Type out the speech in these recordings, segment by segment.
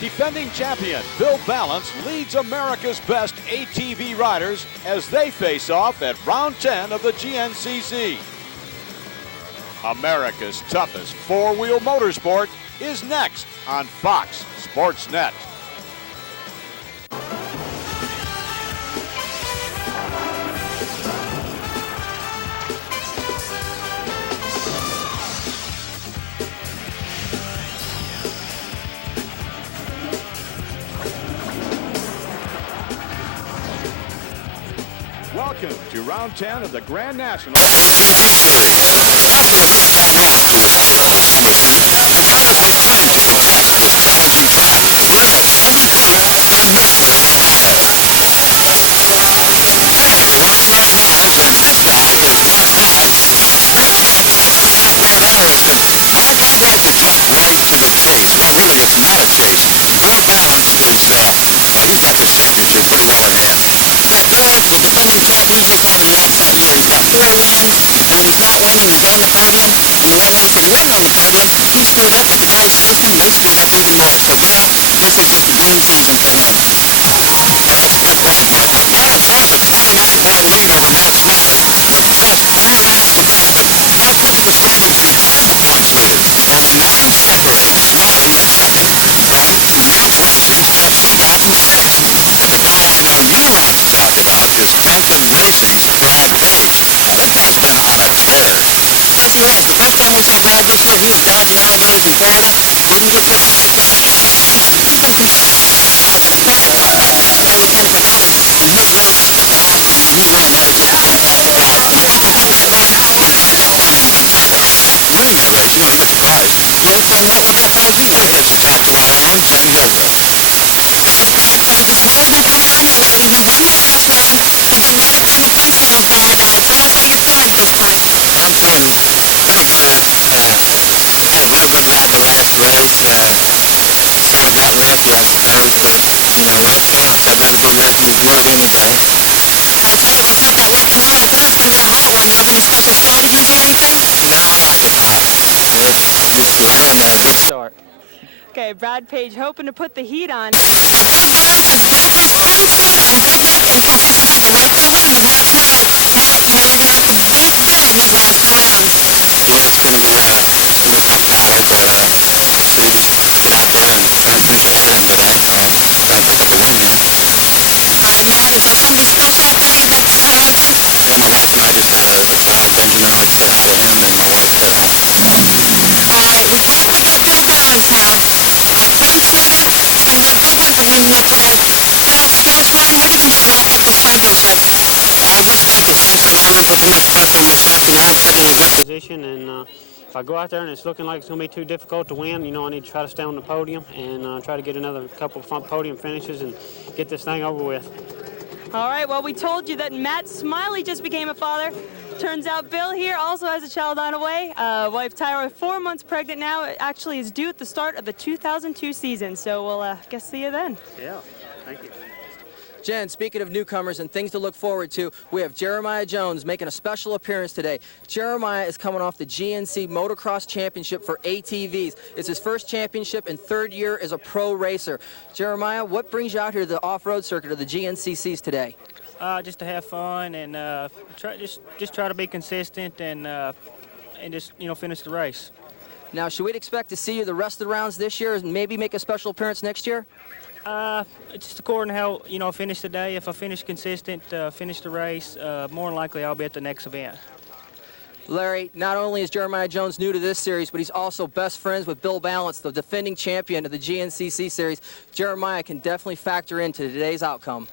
Defending champion Bill Balance leads America's best ATV riders as they face off at round 10 of the GNCC. America's toughest four-wheel motorsport is next on Fox Sports Net. Welcome to round 10 of the Grand National start. Okay, Brad Paige hoping to put the heat on. Position, and if I go out there and it's looking like it's going to be too difficult to win, you know, I need to try to stay on the podium and try to get another couple of podium finishes and get this thing over with. All right, well, we told you that Matt Smiley just became a father. Turns out Bill here also has a child on the way. Wife Tyra, 4 months pregnant now, actually is due at the start of the 2002 season. So we'll guess see you then. Yeah, thank you. Jen, speaking of newcomers and things to look forward to, we have Jeremiah Jones making a special appearance today. Jeremiah is coming off the GNC Motocross Championship for ATVs. It's his first championship and third year as a pro racer. Jeremiah, what brings you out here to the off-road circuit of the GNCCs today? Just to have fun and just try to be consistent and just, you know, finish the race. Now, should we expect to see you the rest of the rounds this year and maybe make a special appearance next year? Just according to how, you know, I finish the day. If I finish consistent, finish the race, more than likely I'll be at the next event. Larry, not only is Jeremiah Jones new to this series, but he's also best friends with Bill Balance, the defending champion of the GNCC series. Jeremiah can definitely factor into today's outcome.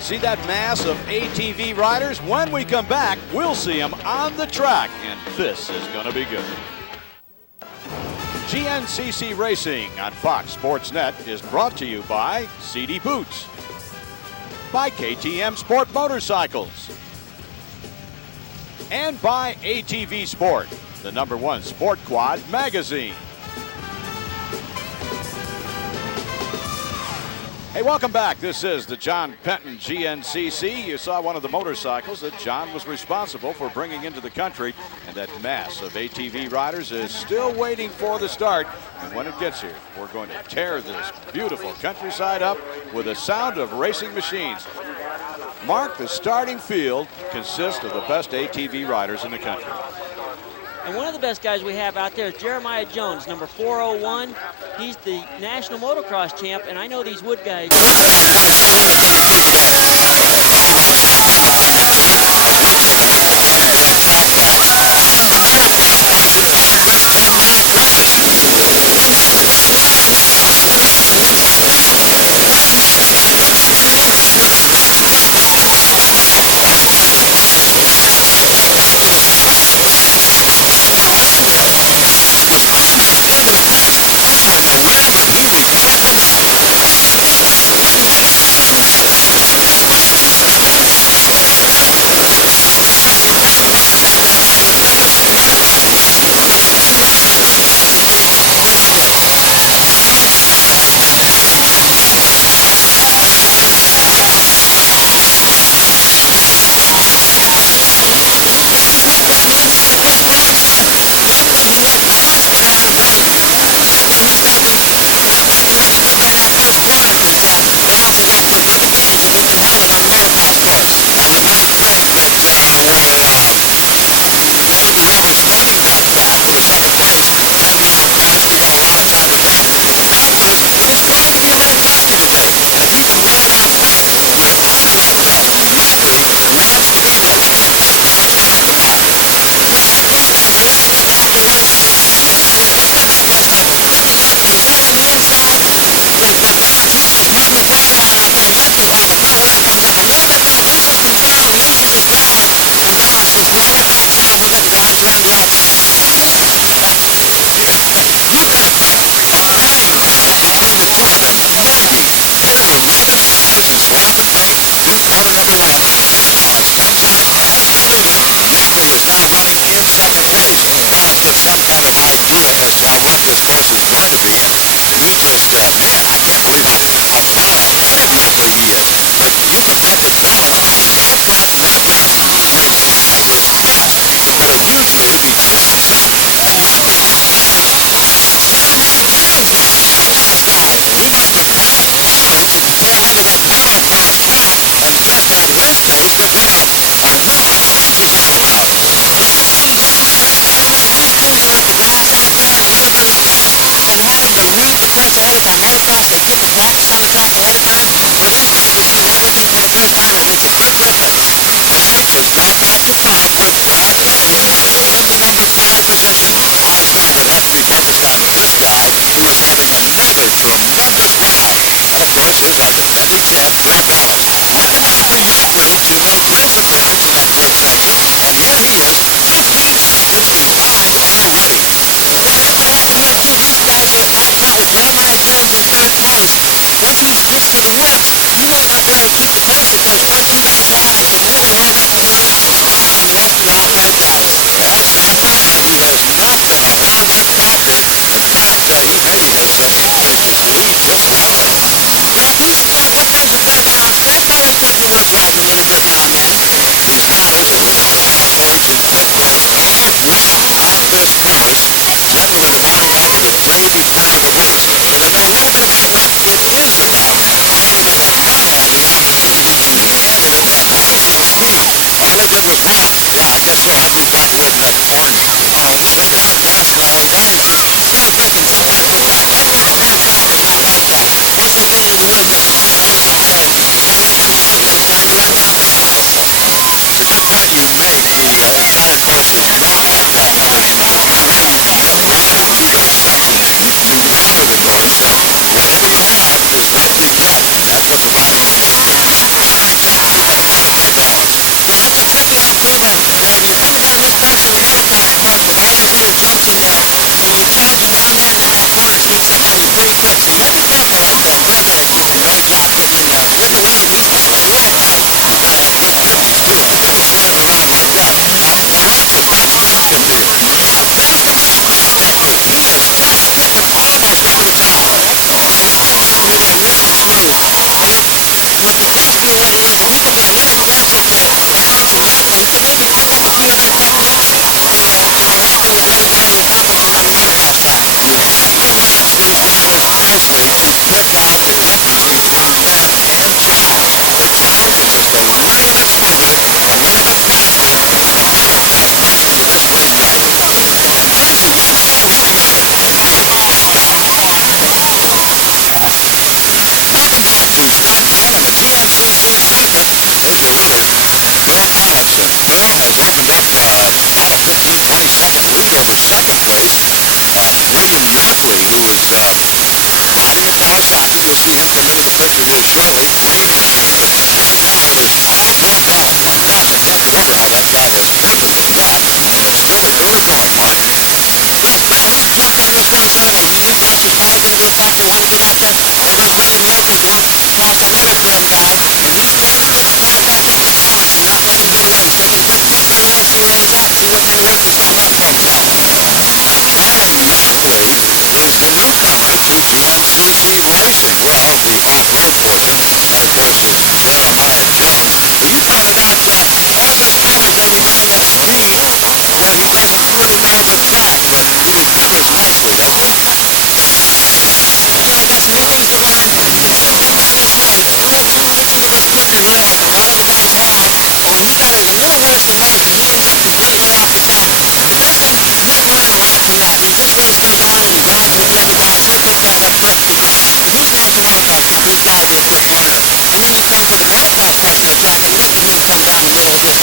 See that mass of ATV riders? When we come back, we'll see them on the track, and this is going to be good. GNCC Racing on Fox Sports Net is brought to you by CD Boots, by KTM Sport Motorcycles, and by ATV Sport, the #1 sport quad magazine. Hey, welcome back. This is the John Penton GNCC. You saw one of the motorcycles that John was responsible for bringing into the country, and that mass of ATV riders is still waiting for the start. And when it gets here, we're going to tear this beautiful countryside up with the sound of racing machines. Mark, the starting field consists of the best ATV riders in the country. And one of the best guys we have out there is Jeremiah Jones, number 401. He's the national motocross champ, and I know these wood guys. has opened up a good 20-second lead over second place. William Merkley, who was riding at Kawasaki, you'll see him come into the picture here shortly. That was all go fast, one tough, and boy, remember how that guy has driven those guys. Still the early going fight. Yes, Brad, he's jumped out of the 27 on me. He's got some power, going to go top of one. Get out there. They're going to raise him up. He's going to cross another trail guy. And he's getting close back there to the start. He's not letting go yet. He's looking 15 to the left, see where he's at. See what kind of work he's got left in him. William Merkley is the newcomer to GNCC Racing. Well, the off-road portion, of course, is Jeremiah Jones. Well, you pointed out all this time ago he found that speed where he didn't really know the track, but he was backwards nicely, wasn't he? Yeah, listen, he's going to go ahead and check him down this way. You have no idea what cruiser he has or what other guys have. And you know what it's been like because me and Dick have been way off the track. He doesn't learn a lot from that. He just lays things down and he bounces maybe about 2 feet down that curve because he's bouncing off like these guys with Honda. And then you come to the real tough part of the track and look at him come down the middle of this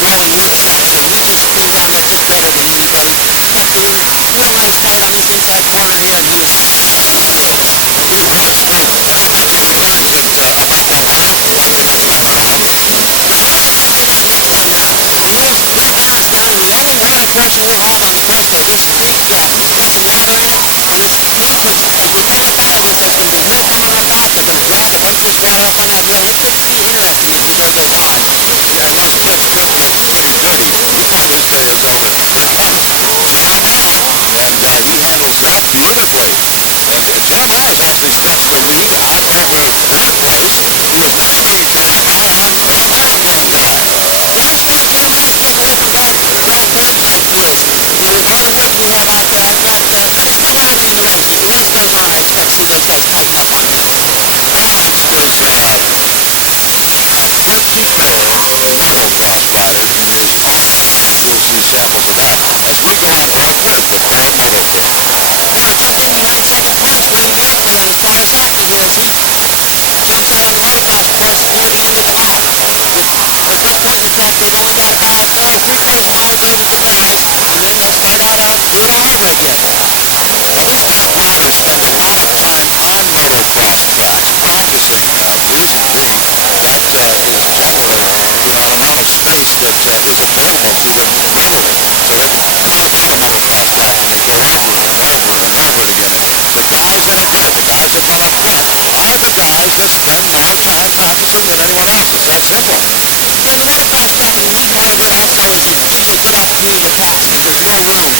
rolling loose track. And he just goes down that thing better than anybody. Real nice fight on this inside corner here. And he was And we want to speak briefly to you about that time. What did you run, Bob? Well, that John's done. The only real question we have on Thursday, this area is movement. And you know what that is. There's going to be movement on the back of the track once we fly up on that hill. It's going to be interesting as the year goes on. Yeah, no question. It will be pretty fluid there, though. It's coming. I bet. And he handles that beautifully. Jeremiah's actually set the lead over third place with 98 minutes by him starting in time. Well, he's going to change up a couple different Grand Prix shows, too. And with all the work we have out there, I thought he got to be in the race. If he wins Coke Ride, See, let's tighten up on this. Bob is particular motocross rider in his obvious examples of that. As we go out there, where's the granular thing? Well, if I'm getting a 9-second punch, then Merkley, as far as that goes, he jumps out of the motocross points 28 and a half. With this point in the track, they've only got about 3/4 mile to go to victory, and then we'll find out how to do it all over again. Bob has spent a lot of time on motocross tracks. Obviously, please agree that it is generally the amount of space that is available to them anyway. So they've gone through the motocross track and they go over it and over it and over it again. The guys that have raced cars have done it, but a lot of the guys have spent more time practicing than anyone else. It's that simple. Yeah, the motocross track, when we go over that, gives you a good opportunity to practice. There's no room.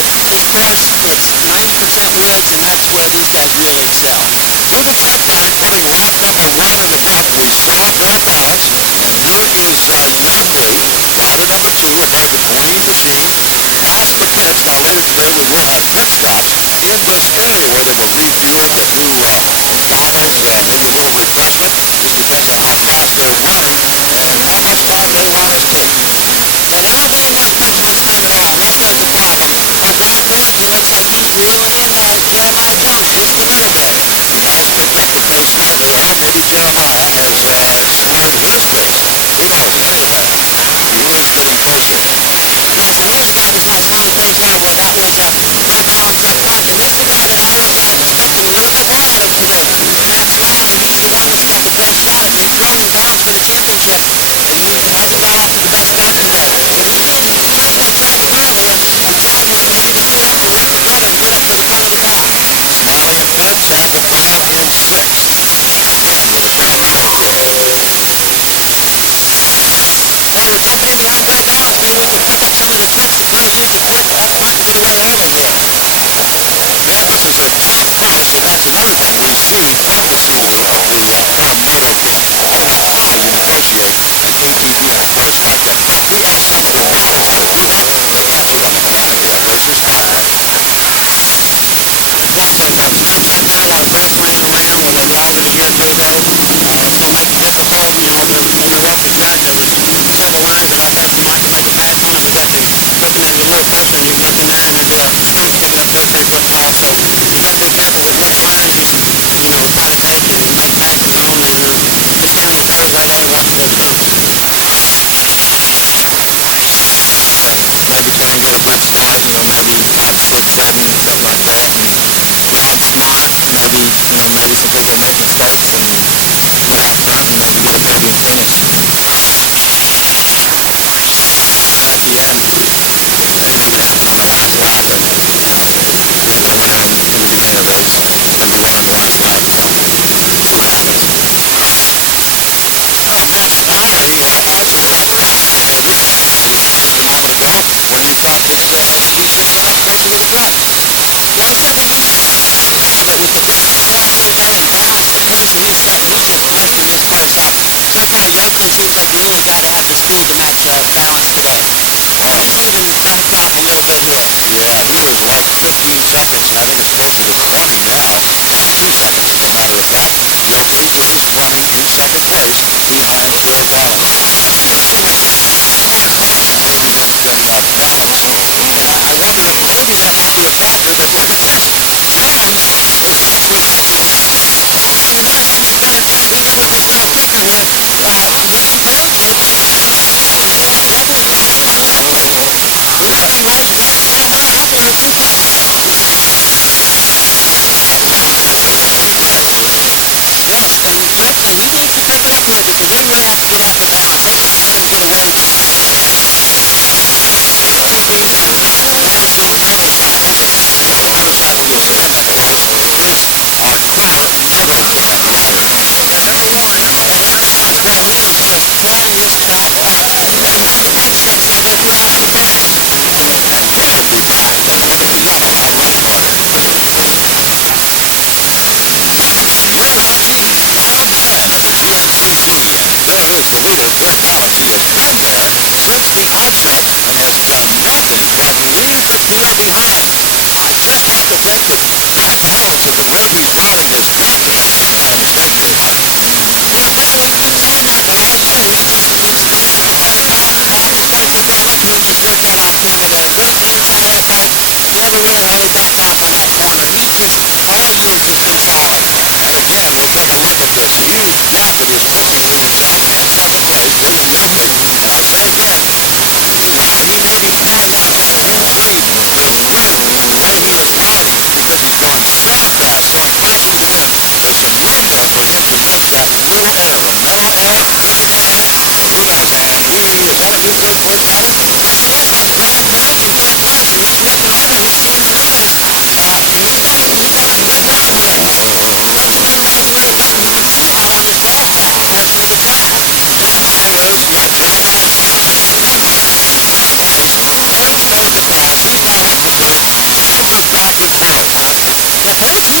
But this course, it's 90% woods, and that's where these guys really excel. Moving back down, coming around corner one of the front, we saw Bill pass. Here is Youngly, started number 2 ahead of Dwayne Bajee. Passing the fence now headed to their finish stop in this area where they will refuel with new bottles, new little refreshment, just in case a hot pass there this morning. And almost about heading out of steam. Yeah, they don't put much petrol in them, though. That's the problem. But Bob Burns, he looks like he's reeling in that Jeremiah Jones just a little bit. That's the thing that most certainly are. Maybe Jeremiah has started his pace. We don't know what to think of that. He was getting closer. Yes, and those guys have got a long pace anyway. That was Duvall, Dick Buck, and he provided all the time. I mean, look at Royal today. Matt Smiley, he was one of the people that started and drove and bounced for the championship. And he got off to the best start today. And he knew he came out of that track earlier, and Bob knew that he could get up a little better and get up to the front of the pack. Smiley in 5th and Bacaya in 6th. Hey, we're jumping into Uncut North. We want you to pick up some of the tips and how to use the truck to get away early here. Yeah, this is a tight course, and that's another thing we see courtesy of the premier book. Find out how you negotiate an ATV motorcycle and create something great and how to do that. Get from Academy of Racers Scotland. Yes, and we jumped into our first lane around with a driver here today. And I told him, when we wrote the chart, there was a couple lines that got a little too much information, and we got to looking at it a little closer, and you get in there, and there'd be a chunk in the picture slipped out. So you got to be careful with which lines you kind of take and make back your own, and just kind of tell us how you want the system. maybe 5, 6, 7, stuff like that. And not smart, maybe, maybe some people make mistakes and out front and maybe get a podium finish. Yeah, anything can happen on a last lap, but being the winner in the beginning of the race can be won in the last lap. That's what happens. Matt Smiley just just a moment ago when he talked to Paige, he said he looked good to his gut. Yeah, he said that he was fine, but with Paige being very aged in his head, he took most of his cars out. So far, Jensen seems like he really got out in speed to match balance today. He's moving right off a little bit here. Yeah, he was like 15 seconds, and I think it's closer to 20 now. 22 seconds, as a matter of fact. But he's running in second place behind Phil Collins. Some balance. Yeah, I wonder if maybe that's only a tractor, but we're going to see. Actually, we're going to have to see here with this picture with Ricky Burgett and Dale Eversberger and this guy right down here looking at this one. Yes, and Rick, he needs to fix up here because he may have to get off the balance. Let's let him do a race. Two teams, one of the motorcycles. The motorcycle is on Twitter, Megan. Number one, and starting off really just tearing this track up. And Mike Paige said there's no way back. That's when it was yellow, out with the corner. And you're watching Final 10 of the GNCC. There is the leader, Bill Collins. He has stood there since the outset and has done nothing but leave the field behind. I just have to think that God knows if he knows he's starting this track here. Well, this ATV was a nice race. And Collins back in second place. He's just got off here with a real pace on the inside. Never really had any back off on that corner. He just, all year, just been solid. And again, we'll take a look at this huge gap that he's putting between himself and second place, William Newman. And I'll say again, Matt, he may be throwing out better than speed, but Will, boy, he is lucky because he's going so fast, so pushing to win. It's a number for him to make that little error. The more error he can add, he has had. Is that a new good first pattern? Yes, and Matt Paige is that close. He's just a minute. He's getting a minute. He's got a good run here. He's still right here at the GNC now on his fastback portion of the track. That is because he has stopped speeding. He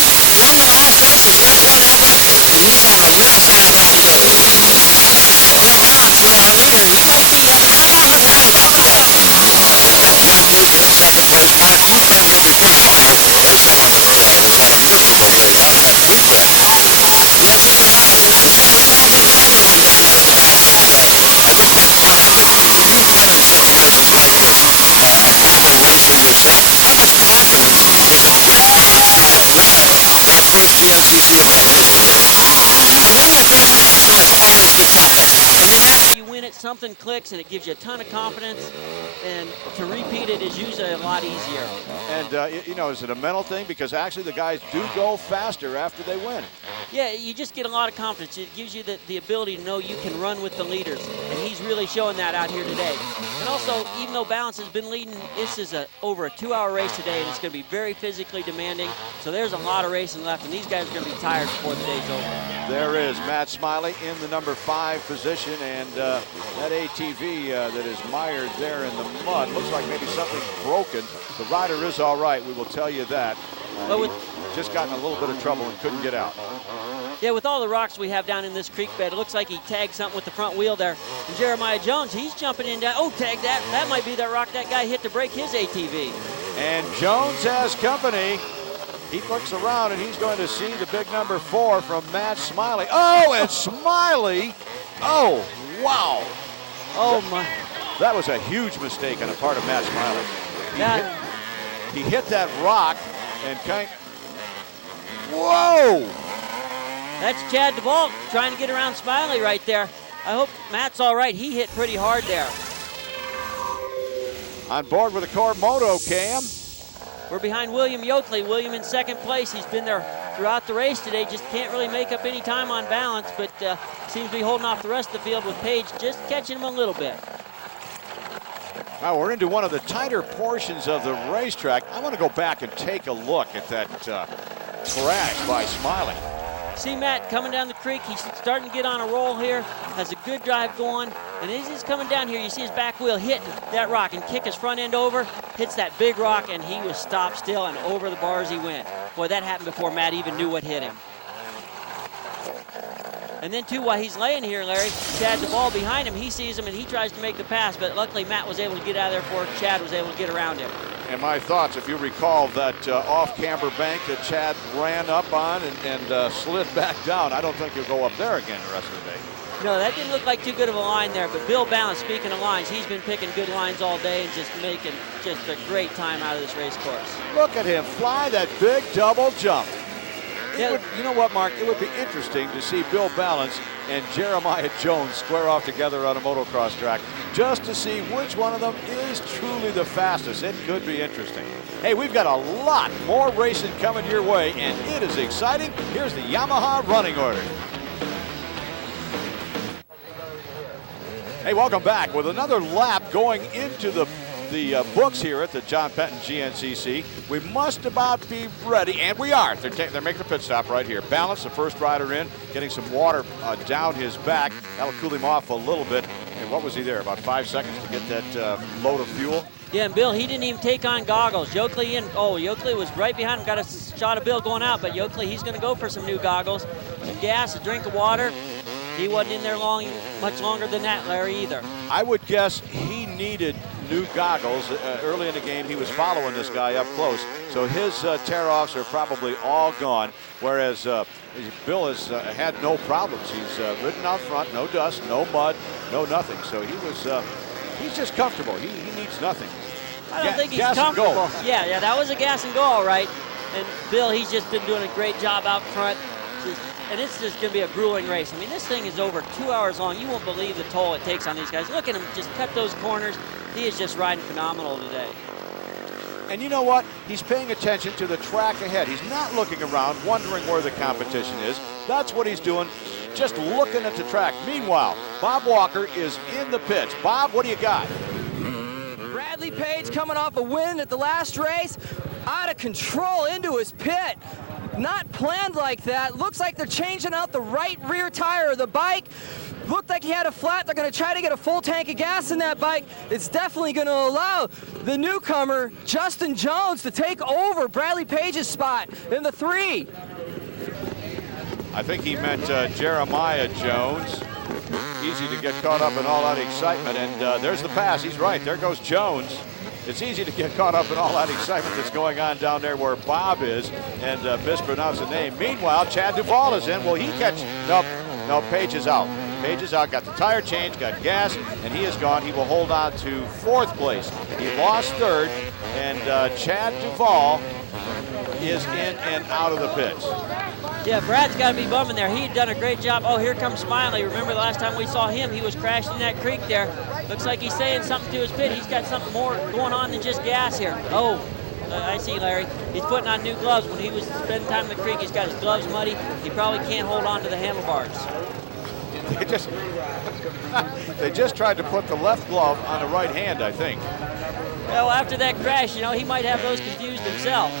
has quit slowing because he knows that the track is hard. Well, Paige, he won the last race, and guess what happened? He's on a real bad run today. Bill Collins here, our leader, he might be right on the line. Yes, and William Newton in second place. Not too far here between them now. There's Newton will break out of that creek there. Yes, he will, and he's got some trouble here. I think that, when you win in such races like this, after racing yourself, how much confidence do you get at that first GNCC event here today? I think my preparation was always the toughest. I mean, after you win it, something clicks and it gives you a ton of confidence, and to repeat it is usually a lot easier. And, is it a mental thing? Because actually the guys do go faster after they win. Yeah, you just get a lot of confidence. It gives you the ability to know you can run with the leaders, and he's really showing that out here today. And also, even though Balance has been leading, this is over a 2-hour race today, and it's going to be very physically demanding. So there's a lot of racing left, and these guys are going to be tired before the day's over. There is Matt Smiley in the number 5 position, and that ATV that is mired there in the mud looks like maybe something's broken. The rider is all right, we will tell you that. But with just got in a little bit of trouble and couldn't get out. Yeah, with all the rocks we have down in this creek bed, it looks like he tagged something with the front wheel there. And Jeremiah Jones, he's jumping in down. Oh, tag that. That might be that rock that guy hit to break his ATV. And Jones has company. He looks around and he's going to see the big number 4 from Matt Smiley. Oh, and Smiley. Oh, wow. Oh, my. That was a huge mistake on the part of Matt Smiley. He hit that rock and whoa! That's Chad Duvall trying to get around Smiley right there. I hope Matt's all right. He hit pretty hard there. On board with the Core Moto Cam. We're behind William Yoakley. William in second place. He's been there throughout the race today. Just can't really make up any time on balance, but seems to be holding off the rest of the field with Paige just catching him a little bit. Well, we're into one of the tighter portions of the racetrack. I want to go back and take a look at that crash by Smiley. See Matt coming down the creek. He's starting to get on a roll here. Has a good drive going. And as he's coming down here, you see his back wheel hitting that rock and kick his front end over. Hits that big rock, and he was stopped still, and over the bars he went. Boy, that happened before Matt even knew what hit him. And then, too, while he's laying here, Larry, Chad Duvall behind him, he sees him, and he tries to make the pass, but luckily Matt was able to get out of there before Chad was able to get around him. And my thoughts, if you recall that off-camber bank that Chad ran up on and slid back down, I don't think he'll go up there again the rest of the day. No, that didn't look like too good of a line there, but Bill Balance, speaking of lines, he's been picking good lines all day and just making just a great time out of this race course. Look at him fly that big double jump. Yeah. You know what, Mark? It would be interesting to see Bill Balance and Jeremiah Jones square off together on a motocross track just to see which one of them is truly the fastest. It could be interesting. Hey, we've got a lot more racing coming your way, and it is exciting. Here's the Yamaha running order. Hey, welcome back with another lap going into the books here at the John Penton GNCC. We must about be ready, and we are. They're making a pit stop right here. Balance, the first rider in, getting some water down his back. That'll cool him off a little bit. And what was he there, about 5 seconds to get that load of fuel? Yeah, and Bill, he didn't even take on goggles. Yoakley was right behind him, got a shot of Bill going out, but Yoakley, he's going to go for some new goggles, some gas, a drink of water. He wasn't in there much longer than that, Larry, either. I would guess he needed new goggles. Early in the game, he was following this guy up close, so his tear-offs are probably all gone, whereas Bill has had no problems. He's ridden out front, no dust, no mud, no nothing, so he's just comfortable. He needs nothing. I don't think he's comfortable. Yeah, that was a gas and go, all right. And Bill, he's just been doing a great job out front. And it's just going to be a grueling race. I mean, this thing is over 2 hours long. You won't believe the toll it takes on these guys. Look at him just cut those corners. He is just riding phenomenal today. And you know what? He's paying attention to the track ahead. He's not looking around, wondering where the competition is. That's what he's doing, just looking at the track. Meanwhile, Bob Walker is in the pits. Bob, what do you got? Bradley Paige coming off a win at the last race, out of control into his pit. Not planned like that. Looks like they're changing out the right rear tire of the bike. Looked like he had a flat. They're going to try to get a full tank of gas in that bike. It's definitely going to allow the newcomer, Justin Jones, to take over Bradley Paige's spot in the 3. I think he meant Jeremiah Jones. Easy to get caught up in all that excitement. And there's the pass. He's right. There goes Jones. It's easy to get caught up in all that excitement that's going on down there where Bob is and mispronounce the name. Meanwhile, Chad Duvall is in. Will he catch? No, Paige is out. Paige is out, got the tire change, got gas, and he is gone. He will hold on to 4th place. He lost 3rd, and Chad Duvall is in and out of the pits. Yeah, Brad's got to be bumming there. He had done a great job. Oh, here comes Smiley. Remember the last time we saw him, he was crashing in that creek there. Looks like he's saying something to his pit. He's got something more going on than just gas here. Oh, I see, Larry. He's putting on new gloves. When he was spending time in the creek, he's got his gloves muddy. He probably can't hold on to the handlebars. They just tried to put the left glove on the right hand, I think. Well, after that crash, he might have those confused himself.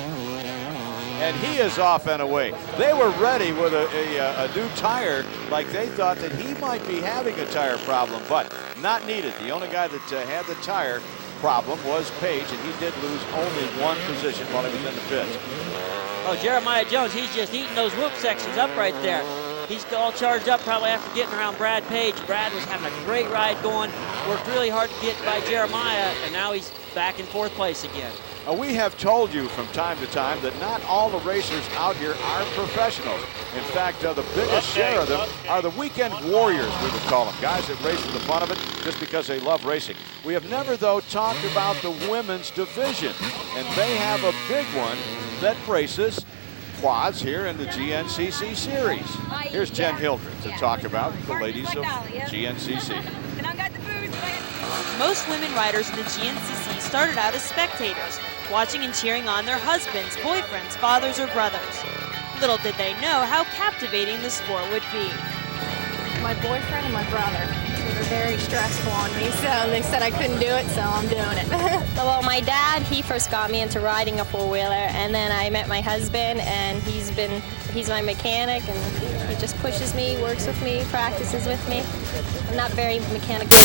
And he is off and away. They were ready with a new tire, like they thought that he might be having a tire problem, but not needed. The only guy that had the tire problem was Paige, and he did lose only 1 position while he was in the pits. Oh, Jeremiah Jones, he's just eating those whoop sections up right there. He's all charged up probably after getting around Brad Paige. Brad was having a great ride going, worked really hard to get by Jeremiah, and now he's back in 4th place again. We have told you from time to time that not all the racers out here are professionals. In fact, the biggest share of them are the weekend warriors, we would call them, guys that race for the fun of it just because they love racing. We have never, though, talked about the women's division, and they have a big one that races quads here in the GNCC series. Here's Jen Hildreth to talk about the ladies of GNCC. Most women riders in the GNCC started out as spectators, watching and cheering on their husbands, boyfriends, fathers, or brothers. Little did they know how captivating the sport would be. My boyfriend and my brother. They were very stressful on me, so they said I couldn't do it, so I'm doing it. Well, my dad, he first got me into riding a four-wheeler, and then I met my husband, and he's my mechanic, and he just pushes me, works with me, practices with me. I'm not very mechanically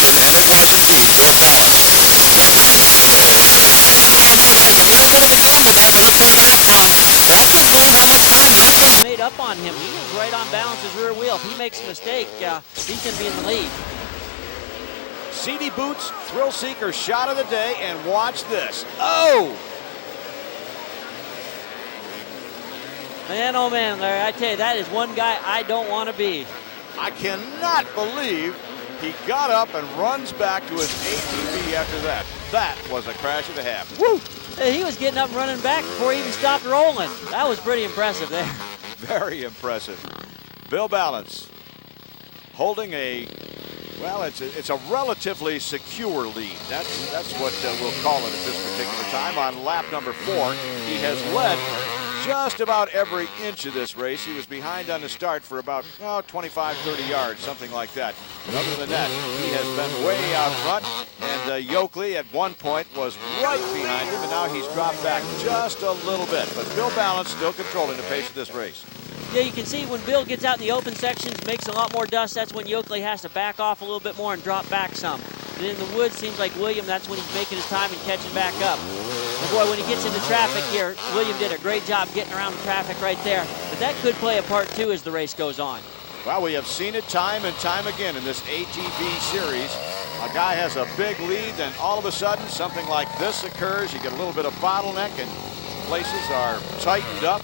and it was indeed Bill Balance. He was a little bit crumbled there, but he cleaned it up for him. That's what learned how much time Yoakley Made up on him. He was right on Balance's rear wheel. If he makes a mistake, he's going to be in the lead. CD Boots, thrill seeker shot of the day, and watch this. Oh! Man, oh man, Larry, I tell you, that is one guy I don't want to be. I cannot believe he got up and runs back to his ATV after that. That was a crash and a half. Woo! Hey, he was getting up and running back before he even stopped rolling. That was pretty impressive there. Very impressive. Bill Balance holding a, well, it's a relatively secure lead. That's what we'll call it at this particular time. On lap number 4, he has led just about every inch of this race. He was behind on the start for about 25, 30 yards, something like that. But other than that, he has been way out front. And Yoakley at one point was right behind him, and now he's dropped back just a little bit. But Bill Balance still controlling the pace of this race. Yeah, you can see when Bill gets out in the open sections, makes a lot more dust, that's when Yoakley has to back off a little bit more and drop back some. And in the woods, seems like William, that's when he's making his time and catching back up. And boy, when he gets into traffic here, William did a great job getting around the traffic right there. But that could play a part too as the race goes on. Well, we have seen it time and time again in this ATV series. A guy has a big lead, and all of a sudden, something like this occurs. You get a little bit of bottleneck, and places are tightened up.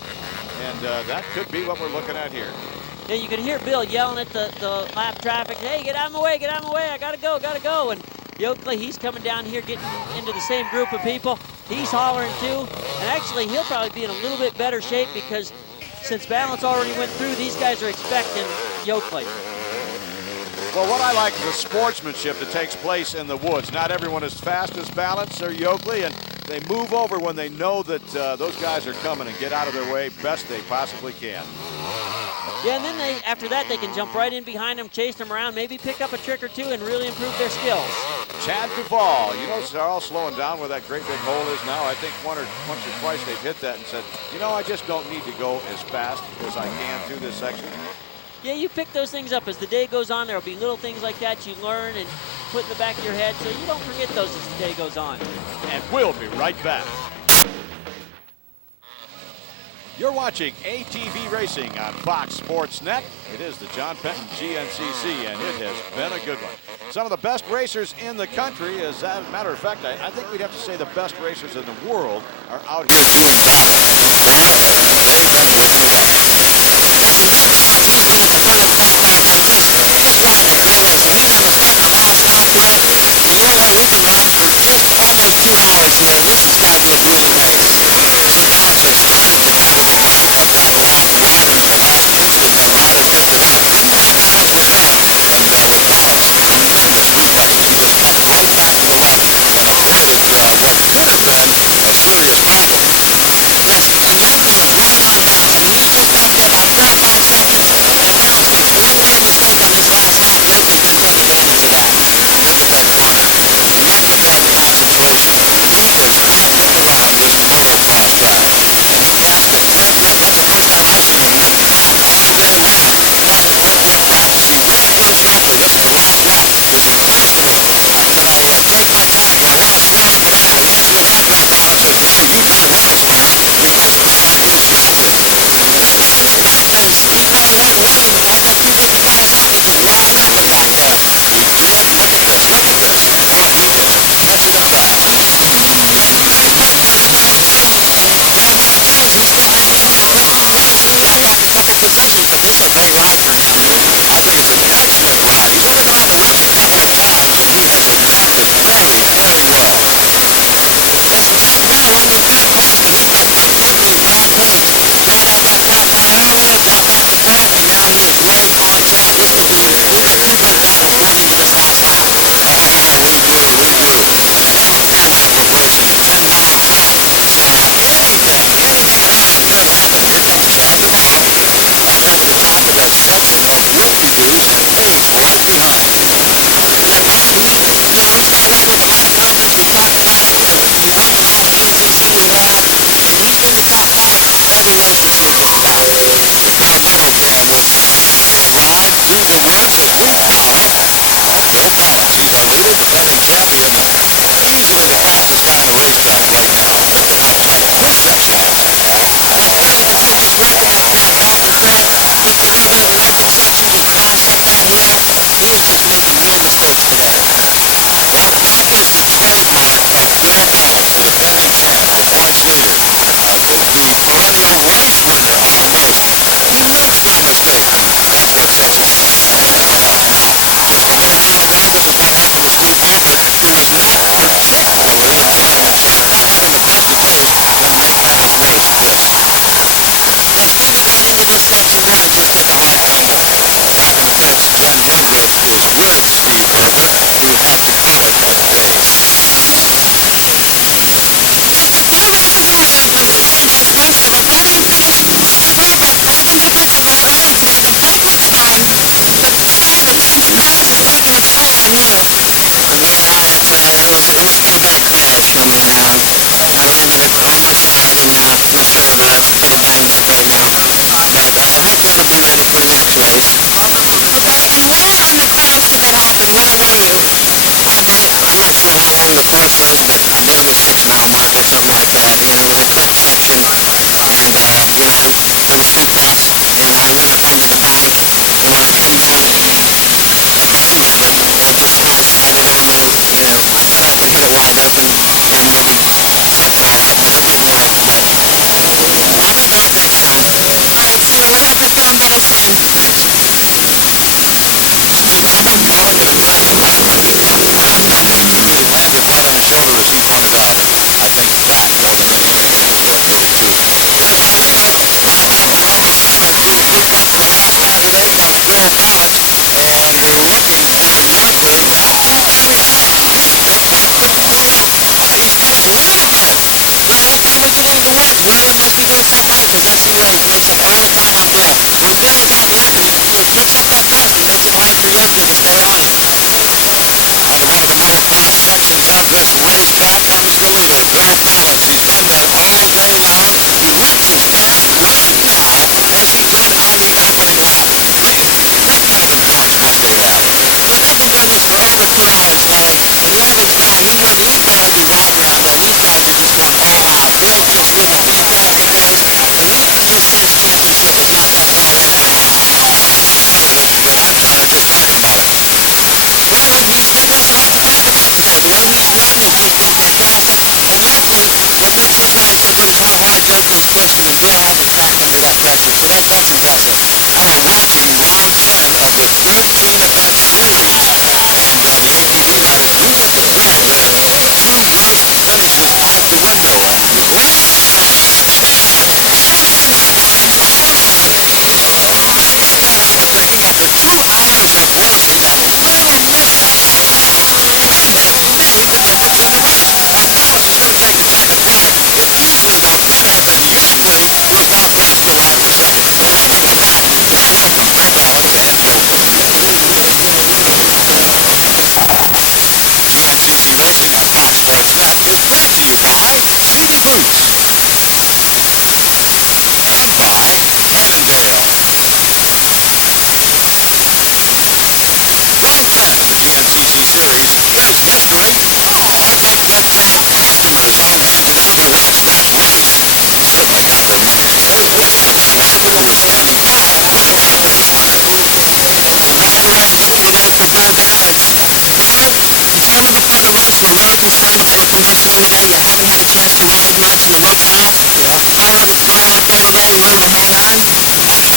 And that could be what we're looking at here. Yeah, you can hear Bill yelling at the lap traffic, hey, get out of my way, get out of my way, I gotta go. And Yoakley, he's coming down here getting into the same group of people. He's hollering too. And actually, he'll probably be in a little bit better shape because since Balance already went through, these guys are expecting Yoakley. Well, what I like is the sportsmanship that takes place in the woods. Not everyone is fast as Balance or Yoakley, and they move over when they know that those guys are coming and get out of their way best they possibly can. Yeah, and then after that, they can jump right in behind them, chase them around, maybe pick up a trick or two and really improve their skills. Chad Duvall, you notice they're all slowing down where that great big hole is now. I think once or twice they've hit that and said, you know, I just don't need to go as fast as I can through this section. Yeah, you pick those things up. As the day goes on, there'll be little things like that you learn and put in the back of your head so you don't forget those as the day goes on. And we'll be right back. You're watching ATV Racing on Fox Sports Net. It is the John Penton GNCC, and it has been a good one. Some of the best racers in the country, as a matter of fact, I think we'd have to say the best racers in the world are out here doing battle. He's been at the front of the pack right now. Just ecstatic. Now listen, he's in the second last compliment. You're right, he's been riding for just almost 2 hours, man. This has got to be a grueling race. It has been time and time again. That last lap and the last distance out of it was tremendous effort from Balance. Tremendous because he was cut right back to the left. It what could have been a serious problem. Listen, and Yoakley is right on top. And we just got hit out of 25 seconds. And now see, he made a mistake on this last lap. Listen, he's going to answer that. Connor, enough of that concentration. He is out to ride this motocross guy. And he has to admit that that's the first time I've seen him stand there leading. Not a perfect lap. See, right here in the open, this last lap is incredible. Should I take my time to ask him what he would like Balance to receive in the next race? Because time is short in this race. And he probably wouldn't want him to fight. That's too big a fight out. He just ride with him. He did. Let's look at this. What he did. Pass it up, Val. Hey, Young Mathews, he's got to be able to take his race really quick. A couple positions, but this is a great ride for him. I think it's an excellent ride. He's going to probably lose a couple of laps, but he has adjusted very, very well. Listen, right now when we cut back, and he just got through with John Paige. Man, that got caught by earlier, got back to track, and now he is right on track. This could be two good battles going into this last lap. Oh, yeah, we do. And Patrick was in the 10-mile high. So anything really could happen here with Chad Duvall. Up at the top of that section of Wilkie Goose and Paige right behind. Right, he's got a little bit of time confidence. We talked about it. He won the last GNCC he had, and he's going to stop back every race to finish this guy. Now look at this. Ride through the woods at 3,000. Bill Balance. He's a very champion. Easily the fastest guy in the racetrack right now. This section. He's very close. He's right about off the track. He could either win the section, he could also come here. He is just making tremendous work today. Now back is the third mile. Where Mathews, very fast, points leader. I think the perennial race winner almost. He makes no mistake. That's what sets him apart. There's Orlando preparing for the Speed Panther, who is not particularly interested in just about having the possibility of making up his pace, Chris. As we get into this section, we're on just like a hot seat. I think that's one thing that is with Steve Panther. He has to keep a good pace. Two races away from the Duvall finish of a podium finish. Well, everything's a picture right away. But the pickup time, the start of the country cars is taking its toll on you. Yeah, it was pretty bad crash. I mean, I landed on my side and for sure headed down the straight now. But hopefully I'll be ready for the next race. Okay, and where on the cross did that happen? Where were you? I'm not sure how long the course is, but maybe 6 mile mark or something like that, with a cut section. And, there was 2 cuts, and I went up into the bank. It went pretty easy. Paige Just kind of started on me, tried to get it wide open, and maybe set the car up a little too wide. But you make mistakes, son. All right, so whatever found better sin. Speed going, but not quite ready to hit the ground yet. His head is head and shoulders, he pointed out. I think that doesn't mean anything until it hits you. Here's Orlando. Not bad. He kind of got the last part of it real tight, and looking likely to keep coming back. He's getting a little bit. Yeah, that's probably the way to work. Well, it must be good for your bike, because he makes a long time up there. He's very dynamic. He keeps up that pace, and it makes it hard for your engine to stay on him. On one of the many famous sections of this racetrack comes the leader, Bill Phillips. He's been there all day long. He needs his best run now. This is when are we going to find out? He's got to be pumped by day out. They've been doing this for over 2 hours, Larry. And Larry's guy, he barely ran right now. These guys are just going all out. Bill puts you in the fantastic days, and you can just see his championship getting out that door there. This is what I'm starting to talk about. Well, he's getting a lot of practice. The way he's run is just fast out. And actually, it makes you kind of consider how hard both those Christian and Bill have it tracked under that pressure. So that's impressive. I am watching round 10 of the 13-cut series. And the ATV riders really describe this as 2 race finishes out the window. The green leads and also I think I remember correctly, after 2 hours of racing, that really missed out on last. And Paige, the front, Mathews is going to take the second lead. It usually doesn't happen. Usually, front leads the right and second. This first time, I call it bad joke. GNCC Racing on Fox Sports Net is brought to you by City Boots and by Cannondale. Round 10 of the GNCC Series is history. Untitled Champ posthumous host Barbara Locksmith should be covered. There's Dale Evanston, who is standing tall behind her father. Well, Larry, you know, for Bill Dallas, Bill, the Southern Racer, America's son, came back home today. You haven't had a chance to ride much in the hotel. Yeah. Going up there today, a little bit more run.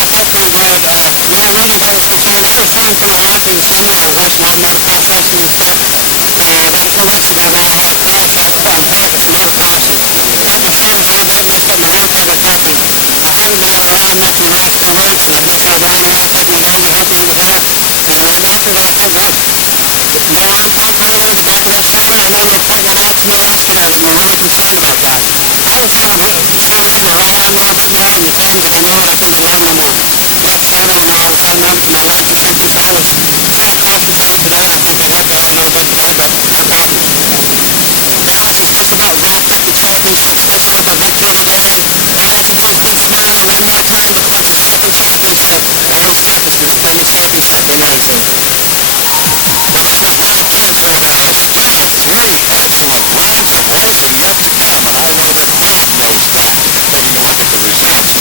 Hopefully more running better for sure. That was fun for a lap in the summer. I raced my motocross racing and stuff a couple of weeks ago down there. That's more caution. Understandable, man. That's what you want out of stuff. And I haven't been able to ride much in the last 2 weeks, and I just got to ride more, take my time to hopefully get better. I'm working on it, but yeah, I'm pumping along this summer. I wanted a couple of laps more yesterday, so I'm really concerned about that. I was too. I'm still looking to ride a little bit more in the 10, but I know that I can go down in the next summer, and I'll try to notice my line positions down with track courses down today. I think I'll have a little bit of fun, but Dallas is just about wrapped up the championship. Just had the victory today. Guys have been smiling one more time. It's the second championship that he's gotten in the championship dimension. Well, I'm a fan of kids who have went racing, racing yesterday. I rode that old racetrack, and you know what the results?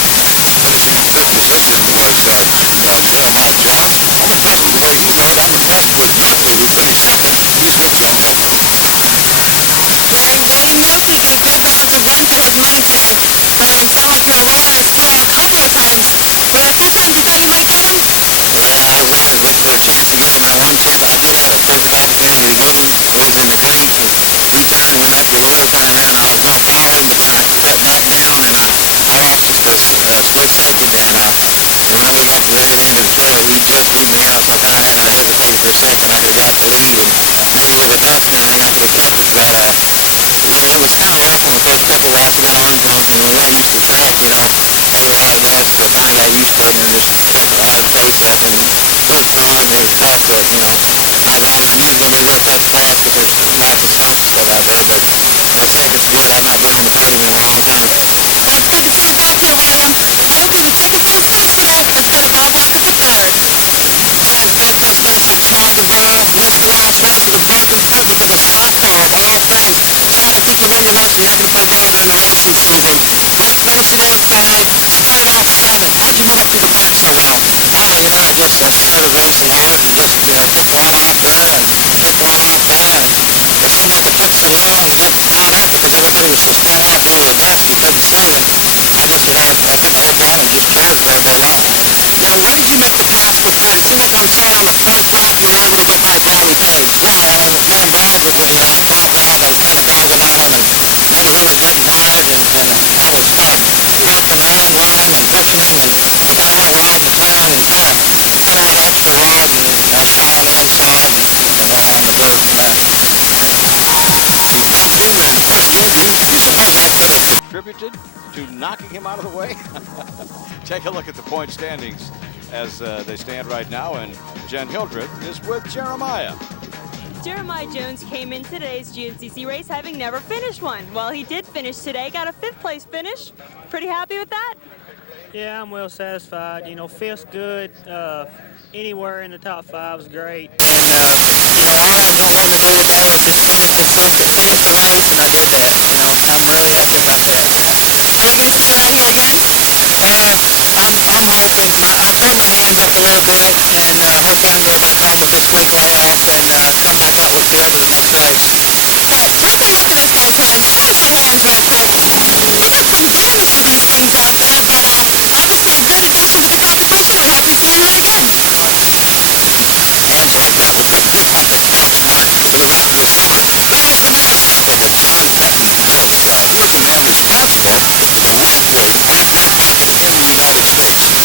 The decision was my John. Well, he rode on the track with Mathews, who finished second. He said so. Right, well, he knew he could go down to run for his money today, but he fell into a wall and split a couple of times. Were there a couple times you thought you might get him? Yeah, I wanted to put a chance of getting that one tip. I took out a big opportunity to get him. It was in the creek, and he turned and went up the rope, and then I was going to call him, and I got back down, and I went to split second, and when we got very into the third, he just beat me up like I had. I hesitated for a second. I could have got the lead, and he was ahead and everything. I could have kept it, but yeah, it was kind of rough on the first couple walks. I got arms on him, and you're not used to track, you know. He was out west, but kind of got used to it, and just chased him, and he pushed on. It was tough, but, you know, I knew it was going to be a real tough spot the first lap of the championship out there, but the second's good. I've not been on the podium in a long time. That's good to see. Talk to him. Looking to second place finish today. That's good. How's that to pick forward? Well, first place I'm small Duvall, next last place was Bucket, putting to the stockpile. My old friend, sorry to keep you waiting much, we had to become later in the racing season. Ninth place today, Clyde, started off seventh. How'd you make it to the front so well? Oh, you know, just started racing hard and just took one off there and took one off there. It seemed like it took so long to get caught up because everybody was just coming up really fast. You couldn't see it. I think I hit one and just jerked everybody off. Now, when did you make the pass before? As soon as I saw on the first lap, you were able to get by Brownie Paige. Yeah, me and Brad was caught down because Paige wanted to line, and then he was getting tired, and I was kind of dropping the end line and pushing him, and kind of went around the turn and kind of went off to the right, and I saw him inside and went on the dirt back. Wow, he ran pretty good. You surprised that good. Contributed to knocking him out of the way. Take a look at the point standings as they stand right now, and Jen Hildreth is with Jeremiah. Jeremiah Jones came in today's GNCC race having never finished one. Well, he did finish today, got a 5th place finish. Pretty happy with that? Yeah, I'm well satisfied. You know, fifth's good. Anywhere in the top 5 is great. And, you know, all I got wanted to do today is just finish the race, and I did that. You know, I'm really happy about that. Are you going to try out here again? I'm hoping. I'm putting my hand up a little bit, and hopefully I can get back on with this week off and come back out with good for the next race. Right, take a look at this guy, Paige. Show us your hands real quick. There's some damage to these things out there, but obviously a good addition to the competition. I hope you're playing right again. Hands like that would be pretty comfortable to the right this summer. What is the name? The John Petton Belt. He's the man responsible for winning here in 10 United States.